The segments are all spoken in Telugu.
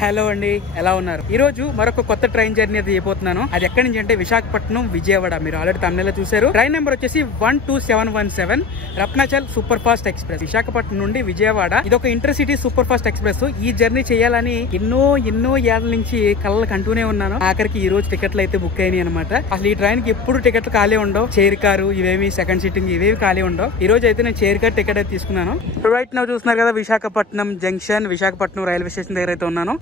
హలో అండి, ఎలా ఉన్నారు? ఈ రోజు మరొక కొత్త ట్రైన్ జర్నీ అయితే చేయబోతున్నాను. అది ఎక్కడి నుంచి అంటే విశాఖపట్నం విజయవాడ. మీరు ఆల్రెడీ తమిళలో చూసారు. ట్రైన్ నెంబర్ వచ్చేసి 12717 Ratnachal super fast express. Visakhapatnam నుండి విజయవాడ. ఇది ఒక inter city super fast express. ఈ జర్నీ చేయాలని ఎన్నో ఏళ్ల నుంచి కళ్ళకి అంటూనే ఉన్నాను. ఆఖరికి ఈ రోజు టికెట్లు అయితే బుక్ అయినాయి అనమాట. అసలు ఈ ట్రైన్ కి ఎప్పుడు టికెట్లు ఖాళీ ఉండవు. చైర్ కారు ఇవేమి సెకండ్ సీటింగ్ ఇవేవి ఖాళీ ఉండవు. ఈ రోజు అయితే నేను చైర్ కార్ టికెట్ అయితే తీసుకున్నాను. రైట్ నౌ చూస్తున్నారు కదా, Visakhapatnam junction, Visakhapatnam railway station దగ్గర అయితే ఉన్నాను.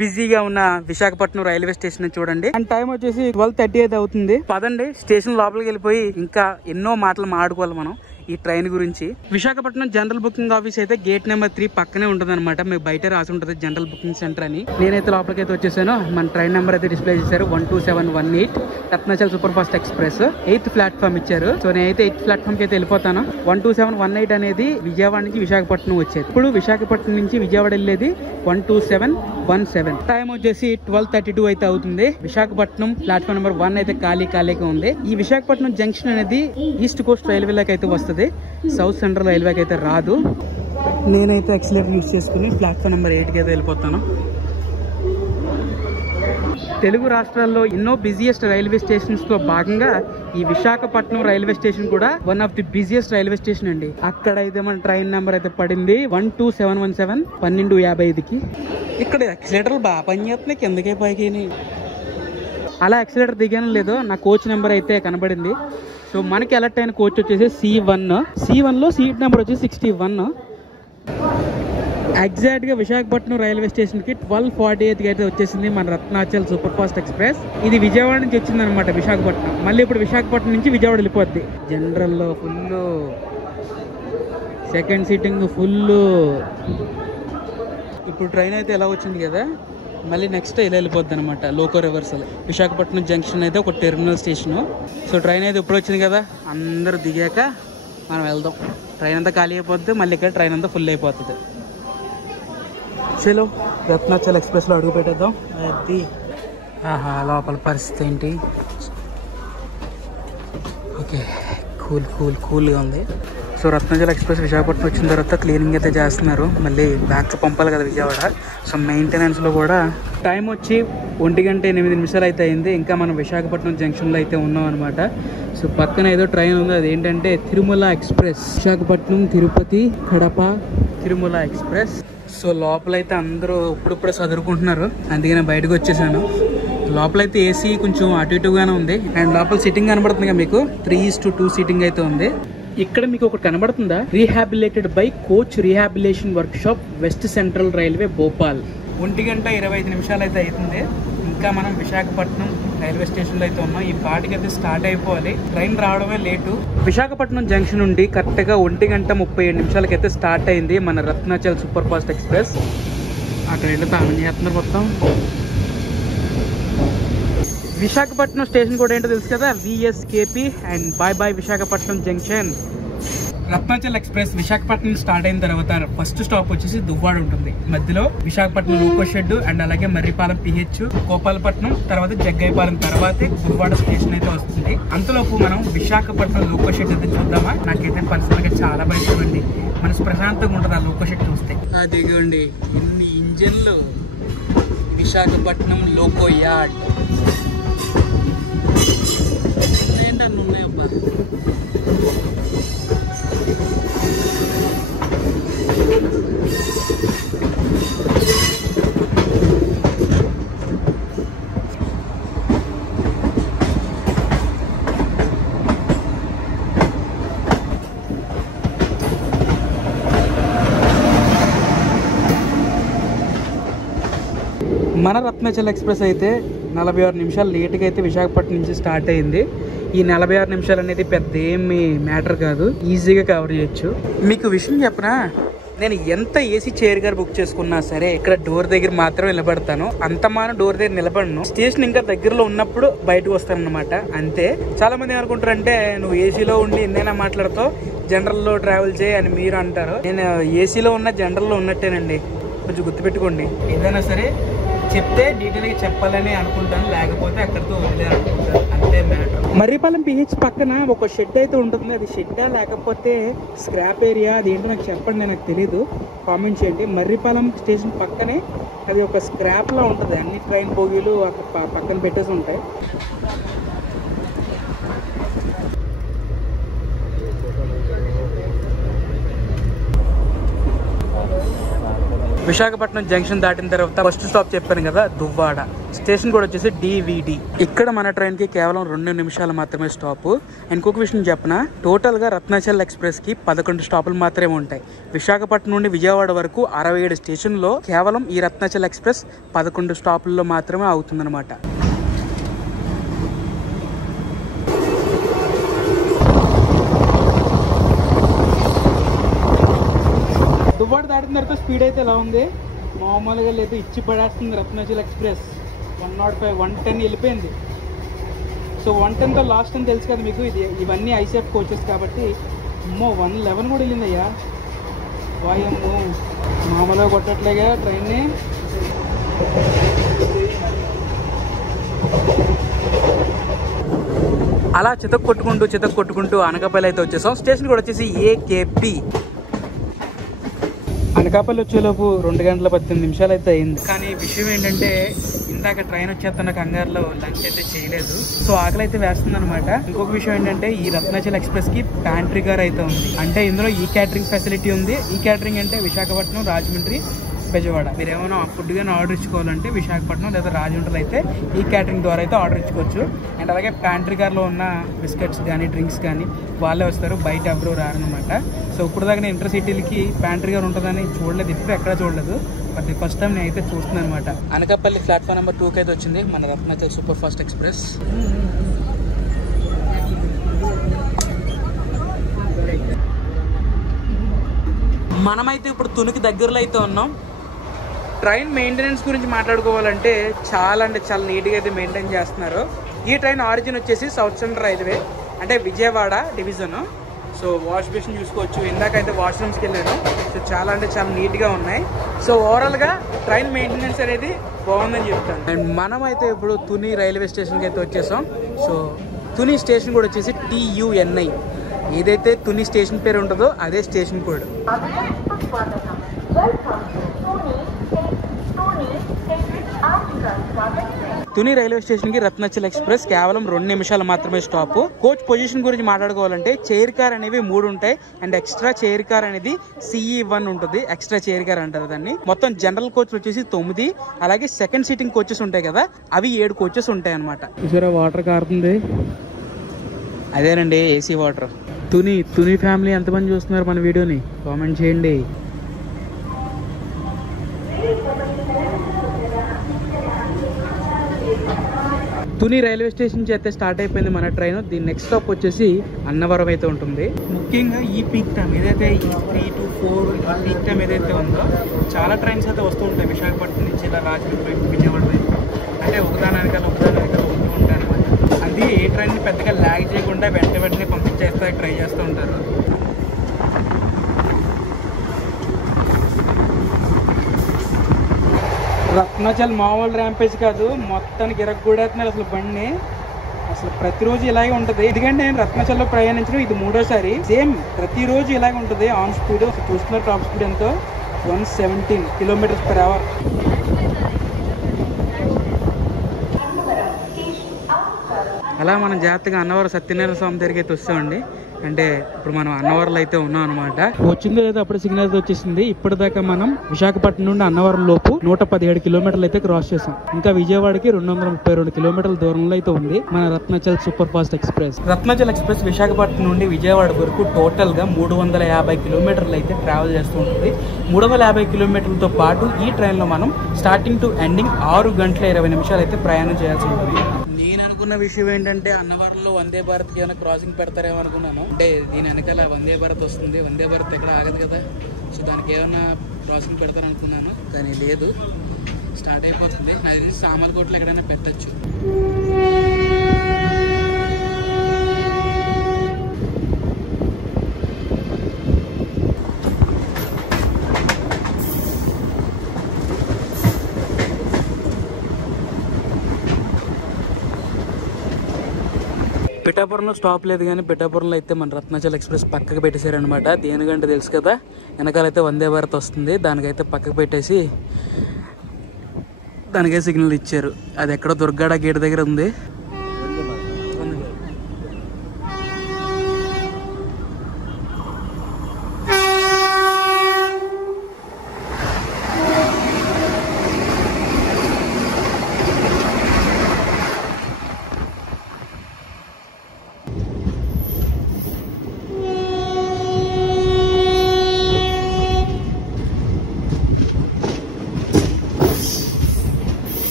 బిజీగా ఉన్న విశాఖపట్నం రైల్వే స్టేషన్ చూడండి. అండ్ టైం వచ్చేసి 12:30 అయితే అవుతుంది. పదండి స్టేషన్ లోపలికి వెళ్ళిపోయి ఇంకా ఎన్నో మాటలు మాట్లాడుకోవాలి మనం ఈ ట్రైన్ గురించి. విశాఖపట్నం జనరల్ బుకింగ్ ఆఫీస్ అయితే గేట్ నెంబర్ 3 పక్కనే ఉంటుంది అనమాట. మీకు బయట రాసి ఉంటుంది జనరల్ బుకింగ్ సెంటర్ అని. నేనైతే లోపలికి అయితే వచ్చేసాను. మన ట్రైన్ నెంబర్ అయితే డిస్ప్లే చేశారు 12718 Ratnachal super fast express. 8th platform ఇచ్చారు. సో నేనైతే 8th ప్లాట్ఫామ్ కి అయితే వెళ్ళిపోతాను. 12718 అనేది విజయవాడ నుంచి విశాఖపట్నం వచ్చేది. ఇప్పుడు విశాఖపట్నం నుంచి విజయవాడ వెళ్ళేది 12717. టైం వచ్చేసి 12:32 అయితే అవుతుంది. విశాఖపట్నం ప్లాట్ఫామ్ నెంబర్ 1 అయితే ఖాళీగా ఉంది. ఈ విశాఖపట్నం జంక్షన్ అనేది ఈస్ట్ కోస్ట్ రైల్వేలోకి అయితే వస్తుంది. సౌత్ సెంట్రల్ రైల్వేకి అయితే రాదు. నేనైతే ఎక్సలేటర్ యూజ్ చేసుకుని ప్లాట్ఫామ్ నెంబర్ 8కి అయితే వెళ్ళిపోతాను. తెలుగు రాష్ట్రాల్లో ఎన్నో బిజియెస్ట్ రైల్వే స్టేషన్స్ లో భాగంగా ఈ విశాఖపట్నం రైల్వే స్టేషన్ కూడా one of the busiest railway station అండి. అక్కడ అయితే మన ట్రైన్ నెంబర్ అయితే పడింది 12717 12:55కి. ఇక్కడ ఎక్సలేటర్లు బాగా పనిచేస్తున్నాయి. కిందకే పైకి అలా ఎక్సలేటర్ దిగాను లేదో నా కోచ్ నెంబర్ అయితే కనబడింది. సో మనకి ఎలర్ట్ అయిన కోచ్ వచ్చేసి C1 లో సీట్ నెంబర్ వచ్చి 61. ఎగ్జాక్ట్ గా విశాఖపట్నం రైల్వే స్టేషన్ కి 12:48 అయితే వచ్చేసింది మన రత్నాచల్ సూపర్ ఫాస్ట్ ఎక్స్ప్రెస్. ఇది విజయవాడ నుంచి వచ్చింది అనమాట విశాఖపట్నం. మళ్ళీ ఇప్పుడు విశాఖపట్నం నుంచి విజయవాడ వెళ్ళిపోద్ది. జనరల్ లో ఫుల్, సెకండ్ సీటింగ్ ఫుల్. ఇప్పుడు ట్రైన్ అయితే ఎలా వచ్చింది కదా, మళ్ళీ నెక్స్ట్ ఇలా వెళ్ళిపోద్ది అనమాట లోకో రివర్సల్. విశాఖపట్నం జంక్షన్ అయితే ఒక టెర్మినల్ స్టేషను. సో ట్రైన్ అయితే ఇప్పుడు వచ్చింది కదా, అందరూ దిగాక మనం వెళ్దాం. ట్రైన్ అంతా ఖాళీ అయిపోద్ది, మళ్ళీ ఇక్కడ ట్రైన్ అంతా ఫుల్ అయిపోతుంది. చలో రత్నాచల్ ఎక్స్ప్రెస్లో అడుగు పెట్టేద్దాం. అది ఆహా, లోపల పరిస్థితి ఏంటి? ఓకే, కూల్గా ఉంది. సో రత్నాచల్ ఎక్స్ప్రెస్ విశాఖపట్నం వచ్చిన తర్వాత క్లీనింగ్ అయితే చేస్తున్నారు. మళ్ళీ బ్యాక్ పంపాలి కదా విజయవాడ. సో మెయింటెనెన్స్లో కూడా టైం వచ్చి 1:08 అయితే అయింది. ఇంకా మనం విశాఖపట్నం జంక్షన్లో అయితే ఉన్నాం అనమాట. సో పక్కన ఏదో ట్రైన్ ఉంది, అదేంటంటే Tirumala express. Visakhapatnam Tirupati Kadapa Tirumala express. So లోపలైతే అందరూ ఇప్పుడిప్పుడే చదువుకుంటున్నారు, అందుకని బయటకు వచ్చేసాను. లోపలైతే ఏసీ కొంచెం అటు ఇటుగానే ఉంది. అండ్ లోపల సిట్టింగ్ కనబడుతుంది కదా మీకు, 3:2 సీటింగ్ అయితే ఉంది. ఇక్కడ మీకు ఒకటి కనబడుతుందా, rehabilitated by coach rehabilitation workshop west central railway Bhopal. 1:25 అయితే అవుతుంది. ఇంకా మనం విశాఖపట్నం రైల్వే స్టేషన్లో అయితే ఉన్నాం. ఈ పాటికి అయితే స్టార్ట్ అయిపోవాలి, ట్రైన్ రావడమే లేటు. విశాఖపట్నం జంక్షన్ నుండి కరెక్ట్గా 1:37 అయితే స్టార్ట్ అయింది మన రత్నాచల్ సూపర్ ఫాస్ట్ ఎక్స్ప్రెస్. అక్కడ వెళ్ళి తాను చేస్తున్నారు మొత్తం. విశాఖపట్నం స్టేషన్ కూడా ఏంటో తెలుసు కదా, VSKP అండ్ బాయ్ Visakhapatnam junction. Ratnachal express Visakhapatnam start అయిన తర్వాత ఫస్ట్ స్టాప్ వచ్చేసి దువ్వాడ ఉంటుంది. మధ్యలో విశాఖపట్నం లోకో షెడ్ అండ్ అలాగే మర్రిపాలెం PH, గోపాలపట్నం, తర్వాత జగ్గైపాలెం, తర్వాతే దువ్వాడ స్టేషన్ అయితే వస్తుంది. అంతలోపు మనం విశాఖపట్నం లోకో షెడ్ అయితే చూద్దామా? నాకైతే పర్సనల్ గా చాలా భయపడింది. మనసు ప్రశాంతంగా ఉంటుంది ఆ లోకో షెడ్ చూస్తే. అదిగోండి ఇన్ని ఇంజన్లు, విశాఖపట్నం లోకో యార్డ్. ఏంటన్నా ఉన్నాయబ్బా. మన రత్నాచల్ ఎక్స్ప్రెస్ అయితే 46 నిమిషాలు లేట్గా అయితే విశాఖపట్నం నుంచి స్టార్ట్ అయింది. ఈ 46 నిమిషాలు అనేది పెద్ద ఏమి మ్యాటర్ కాదు, ఈజీగా కవర్ చేయొచ్చు. మీకు విషయం చెప్పనా, నేను ఎంత ఏసీ చైర్ గారు బుక్ చేసుకున్నా సరే ఇక్కడ డోర్ దగ్గర మాత్రం నిలబడతాను. అంతమాన డోర్ దగ్గర నిలబడను. స్టేషన్ ఇంకా దగ్గరలో ఉన్నప్పుడు బయటకు వస్తాను అనమాట, అంతే. చాలా మంది ఏమనుకుంటారంటే నువ్వు ఏసీలో ఉండి ఎన్నైనా మాట్లాడుతావు, జనరల్లో ట్రావెల్ చేయి అని మీరు అంటారు. నేను ఏసీలో ఉన్న జనరల్లో ఉన్నట్టేనండి, కొంచెం గుర్తుపెట్టుకోండి. ఏదైనా సరే చెప్తే డీటెయిల్గా చెప్పాలని అనుకుంటాను, లేకపోతే అక్కడితో వదిలే అనుకుంటాను, అంతే మ్యాటర్. మర్రిపాలెం పిహెచ్ పక్కన ఒక షెడ్ అయితే ఉంటుంది. అది షెడ్డా లేకపోతే స్క్రాప్ ఏరియా, అది ఏంటో నాకు చెప్పండి, నాకు తెలీదు, కామెంట్ చేయండి. మర్రిపాలెం స్టేషన్ పక్కనే అది ఒక స్క్రాప్లా ఉంటుంది. అన్ని ట్రైన్ బోగీలు అక్కడ పక్కన పెట్టేసి ఉంటాయి. విశాఖపట్నం జంక్షన్ దాటిన తర్వాత ఫస్ట్ స్టాప్ చెప్పాను కదా, దువ్వాడ. స్టేషన్ కూడా వచ్చేసి డివిడి. ఇక్కడ మన ట్రైన్ కి కేవలం 2 నిమిషాలు మాత్రమే స్టాప్. ఇంకొక విషయం చెప్పనా, టోటల్ గా రత్నాచల్ ఎక్స్ప్రెస్ కి 11 స్టాపులు మాత్రమే ఉంటాయి. విశాఖపట్నం నుండి విజయవాడ వరకు 67 స్టేషన్లో కేవలం ఈ రత్నాచల్ ఎక్స్ప్రెస్ 11 స్టాపుల్లో మాత్రమే అవుతుందన్నమాట. దువ్వాడ దాటిన తర్వాత స్పీడ్ అయితే ఎలా ఉంది, మామూలుగా లేదు, ఇచ్చి పడేస్తుంది రత్నాచల్ ఎక్స్ప్రెస్. 105, 110 వెళ్ళిపోయింది. సో 110తో లాస్ట్ అని తెలుసు కదా మీకు. ఇవన్నీ ఐసీఎఫ్ కోచెస్ కాబట్టి. అమ్మో 111 కూడా వెళ్ళిందయ్యా. వాయమ్మో, మామూలుగా కొట్టట్లేగా ట్రైన్ని. అలా చితక్ కొట్టుకుంటూ అనకాపల్లి అయితే వచ్చేసాం. స్టేషన్ కూడా వచ్చేసి ఏకేపీ. అనకాపల్లి వచ్చేలోపు 2 గంటల 18 నిమిషాలు అయితే అయింది. కానీ విషయం ఏంటంటే, ఇందాక ట్రైన్ వచ్చేస్తున్న కంగారులో లంచ్ అయితే చేయలేదు. సో ఆకలి అయితే వేస్తుంది అనమాట. ఇంకొక విషయం ఏంటంటే, ఈ రత్నాచల్ ఎక్స్ప్రెస్ కి ప్యాంట్రీ కార్ అయితే ఉంది. అంటే ఇందులో ఈ క్యాటరింగ్ ఫెసిలిటీ ఉంది. ఈ క్యాటరింగ్ అంటే విశాఖపట్నం, రాజమండ్రి, బెజవాడ. మీరు ఏమైనా ఫుడ్ కానీ ఆర్డర్ ఇచ్చుకోవాలంటే విశాఖపట్నం లేదా రాజమండ్రిలో అయితే ఈ క్యాటరింగ్ ద్వారా అయితే ఆర్డర్ ఇచ్చుకోవచ్చు. అండ్ అలాగే ప్యాంట్రీ కార్లో ఉన్న బిస్కెట్స్ కానీ డ్రింక్స్ కానీ వాళ్ళే వస్తారు, బయట ఎవరు రారనమాట. సో ఇప్పుడు దాకా నేను ఇంటర్సిటీలకి ప్యాంట్రీ కార్ ఉంటుందని చూడలేదు, ఇప్పుడు ఎక్కడ చూడలేదు. బట్ ఫస్ట్ టైం నేను అయితే చూస్తున్నాను అనమాట. అనకాపల్లి ప్లాట్ఫామ్ నెంబర్ 2 అయితే వచ్చింది మన రత్నాచల్ సూపర్ ఫాస్ట్ ఎక్స్ప్రెస్. మనమైతే ఇప్పుడు తునికి దగ్గరలో అయితే ఉన్నాం. ట్రైన్ మెయింటెనెన్స్ గురించి మాట్లాడుకోవాలంటే చాలా అంటే చాలా నీట్గా అయితే మెయింటైన్ చేస్తున్నారు. ఈ ట్రైన్ ఆరిజిన్ వచ్చేసి సౌత్ సెంట్రల్ రైల్వే, అంటే Vijayawada division. So wash basin చూసుకోవచ్చు. ఇందాకైతే వాష్రూమ్స్కి వెళ్ళాను. సో చాలా అంటే చాలా నీట్గా ఉన్నాయి. సో ఓవరాల్గా ట్రైన్ మెయింటెనెన్స్ అనేది బాగుందని చెప్తాను. అండ్ మనమైతే ఇప్పుడు తుని రైల్వే స్టేషన్కి అయితే వచ్చేసాం. సో తుని స్టేషన్ కూడా వచ్చేసి TUNI. ఏదైతే తుని స్టేషన్ పేరు ఉంటుందో అదే station code. Tuni railway station కి రత్నాచల్ ఎక్స్ప్రెస్ కేవలం 2 నిమిషాలు మాత్రమే స్టాప్. కోచ్ పొజిషన్ గురించి మాట్లాడుకోవాలంటే చైర్ కార్ అనేవి 3 ఉంటాయి. అండ్ ఎక్స్ట్రా చైర్ కార్ అనేది CE1 ఉంటుంది. ఎక్స్ట్రా చైర్ కార్ అంటారు దాన్ని. మొత్తం జనరల్ కోచ్ వచ్చేసి 9, అలాగే సెకండ్ సీటింగ్ కోచెస్ ఉంటాయి కదా, అవి 7 కోచెస్ ఉంటాయి అనమాట. చూసారా వాటర్ కారుతుంది, అదేనండి AC వాటర్. తుని ఫ్యామిలీ ఎంతమంది చూస్తున్నారు మన వీడియోని కామెంట్ చేయండి. తుని రైల్వే స్టేషన్ నుంచి అయితే స్టార్ట్ అయిపోయింది మన ట్రైన్. దీని నెక్స్ట్ స్టాప్ వచ్చేసి అన్నవరం అయితే ఉంటుంది. ముఖ్యంగా ఈ పీక్ టైం ఏదైతే ఈ 3 to 4 ఈ పీక్ టైం ఏదైతే ఉందో చాలా ట్రైన్స్ అయితే వస్తూ ఉంటాయి విశాఖపట్నం నుంచి ఇలా రాజమండ్రి, విజయవాడ వైపు. అంటే ఒకదాని వెనకాల వస్తూ ఉంటాయి అనమాట. అది ఏ ట్రైన్ పెద్దగా ల్యాగ్ చేయకుండా వెంటనే పంపించేస్తే ట్రై చేస్తూ ఉంటారు. రత్నాచల్ మామూలు ర్యాంపేజ్ కాదు, మొత్తానికి ఇరగకూడేస్తున్నారు అసలు బండి. అసలు ప్రతిరోజు ఇలాగే ఉంటుంది. ఎందుకంటే నేను రత్నాచల్లో ప్రయాణించడం ఇది 3వ సారి. సేమ్ ప్రతిరోజు ఇలాగే ఉంటుంది. ఆన్ స్పీడ్ చూస్తున్నారు, టాప్ స్పీడ్ ఎంతో 117 km/h. అలా మనం జాగ్రత్తగా అన్నవరం సత్యనారాయణ స్వామి దగ్గరికి అయితే వస్తామండి. అంటే ఇప్పుడు మనం అన్నవరంలో అయితే ఉన్నాం అనమాట. వచ్చిందో లేదో అప్పుడు సిగ్నల్ వచ్చేసింది. ఇప్పటిదాకా మనం విశాఖపట్నం నుండి అన్నవరం లోపు 117 కిలోమీటర్లు అయితే క్రాస్ చేసాం. ఇంకా విజయవాడకి 232 కిలోమీటర్ల దూరంలో అయితే ఉంది మన Ratnachal super fast express. Ratnachal express Visakhapatnam నుండి విజయవాడ వరకు టోటల్ గా 350 కిలోమీటర్లు అయితే ట్రావెల్ చేస్తూ ఉంటుంది. 350 కిలోమీటర్లతో పాటు ఈ ట్రైన్ లో మనం స్టార్టింగ్ టు ఎండింగ్ 6 గంటల 20 నిమిషాలు అయితే ప్రయాణం చేయాల్సి ఉంటుంది. నేను అనుకున్న విషయం ఏంటంటే అన్నవరంలో వందే భారత్ కి ఏమైనా క్రాసింగ్ పెడతారేమో అనుకున్నాను. అంటే దీని వెనకాల వందే భారత్ వస్తుంది, వందే భారత్ ఎక్కడ ఆగదు కదా, సో దానికి ఏమైనా క్రాసింగ్ పెడతారనుకున్నాను, కానీ లేదు, స్టార్ట్ అయిపోతుంది. నాకు తెలిసి సామర్లకోటలో ఎక్కడైనా పెట్టచ్చు. పిఠాపురంలో స్టాప్ లేదు కానీ పిఠాపురంలో అయితే మన రత్నాచల్ ఎక్స్ప్రెస్ పక్కకు పెట్టేశారనమాట. దేనికంటే తెలుసు కదా, వెనకాలైతే వందే భారత్ వస్తుంది, దానికైతే పక్కకు పెట్టేసి దానికే సిగ్నల్ ఇచ్చారు. అది ఎక్కడో దుర్గాడ గేట్ దగ్గర ఉంది.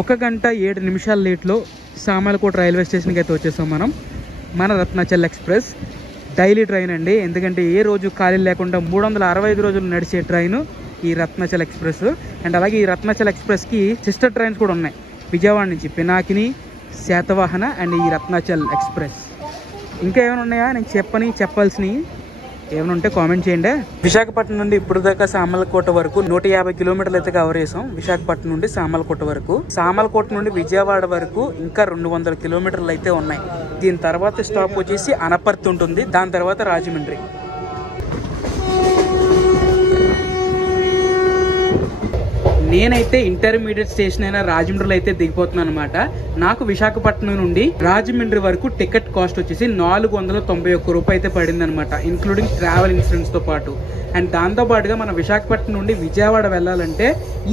ఒక గంట 7 నిమిషాల లేట్లో సామర్లకోట రైల్వే స్టేషన్కి అయితే వచ్చేసాం మనం. మన రత్నాచల్ ఎక్స్ప్రెస్ డైలీ ట్రైన్ అండి, ఎందుకంటే ఏ రోజు ఖాళీ లేకుండా 365 రోజులు నడిచే ట్రైన్ ఈ రత్నాచల్ ఎక్స్ప్రెస్. అండ్ అలాగే ఈ రత్నాచల్ ఎక్స్ప్రెస్కి సిస్టర్ ట్రైన్స్ కూడా ఉన్నాయి, విజయవాడ నుంచి పినాకిని, శాతవాహన అండ్ ఈ రత్నాచల్ ఎక్స్ప్రెస్. ఇంకా ఏమైనా ఉన్నాయా నేను చెప్పాల్సినవి ఏమైనా ఉంటే కామెంట్ చేయండి. విశాఖపట్నం నుండి ఇప్పుడు దాకా సామర్లకోట వరకు 150 కిలోమీటర్లు అయితే కవర్ చేసాం. విశాఖపట్నం నుండి సామర్లకోట వరకు, సామర్లకోట నుండి విజయవాడ వరకు ఇంకా 200 కిలోమీటర్లు అయితే ఉన్నాయి. దీని తర్వాత స్టాప్ వచ్చేసి అనపర్తి ఉంటుంది, దాని తర్వాత రాజమండ్రి. నేనైతే ఇంటర్మీడియట్ స్టేషన్ అయిన రాజమండ్రిలో అయితే దిగిపోతున్నాను అనమాట. నాకు విశాఖపట్నం నుండి రాజమండ్రి వరకు టికెట్ కాస్ట్ వచ్చేసి 491 రూపాయలు అయితే పడింది అనమాట, ఇంక్లూడింగ్ ట్రావెల్ ఇన్సూరెన్స్ తో పాటు. అండ్ దాంతో పాటుగా మన విశాఖపట్నం నుండి విజయవాడ వెళ్ళాలంటే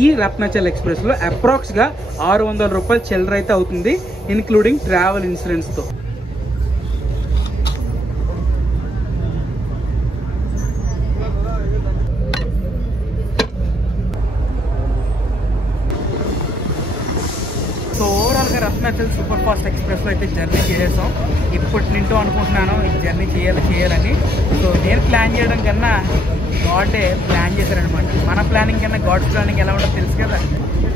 ఈ రత్నాచల్ ఎక్స్ప్రెస్ లో అప్రాక్స్ గా 600 రూపాయలు చిల్లర అయితే అవుతుంది, ఇంక్లూడింగ్ ట్రావెల్ ఇన్సూరెన్స్ తో. సో ఓవరాల్గా రత్నాచల్ సూపర్ ఫాస్ట్ ఎక్స్ప్రెస్లో అయితే జర్నీ చేసేసాం. ఇప్పటి నుండి అనుకుంటున్నాను ఈ జర్నీ చేయాలని. సో నేను ప్లాన్ చేయడం కన్నా గాడే ప్లాన్ చేశారనమాట. మన ప్లానింగ్ కన్నా గాడ్స్ ప్లానింగ్ ఎలా ఉంటుందో తెలుసు కదా.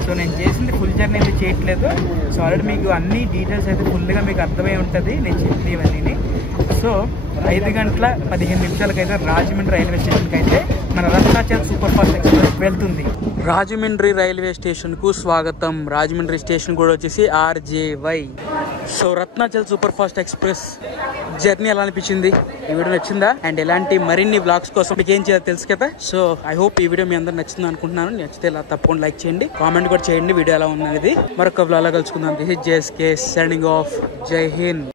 సో నేను చేసింది ఫుల్ జర్నీ అయితే చేయట్లేదు. సో ఆల్రెడీ మీకు అన్ని డీటెయిల్స్ అయితే ఫుల్గా మీకు అర్థమై ఉంటుంది నేను చెప్పినవన్నీ. సో 5 గంటల 15 నిమిషాలకైతే రాజమండ్రి రైల్వే స్టేషన్కి అయితే మన రత్నాచల్ సూపర్ ఫాస్ట్ ఎక్స్ప్రెస్ వెళ్తుంది. రాజమండ్రి రైల్వే స్టేషన్కు స్వాగతం. రాజమండ్రి స్టేషన్ కూడా వచ్చేసి RJY. So Ratnachal super fast express journey ఎలా అనిపించింది, ఈ వీడియో నచ్చిందా? అండ్ ఇలాంటి మరిన్ని వ్లాగ్స్ కోసం మీకు ఏం చేయాలో తెలుసు కదా. సో ఐ హోప్ ఈ వీడియో మీ అందరూ నచ్చింది అనుకుంటున్నాను. నచ్చితే ఇలా తప్పకుండా లైక్ చేయండి, కామెంట్ కూడా చేయండి వీడియో ఎలా ఉంది అనేది. మరొక వ్లాగ్ కలుసుకుందాం. This is JSK signing off. జై హింద్.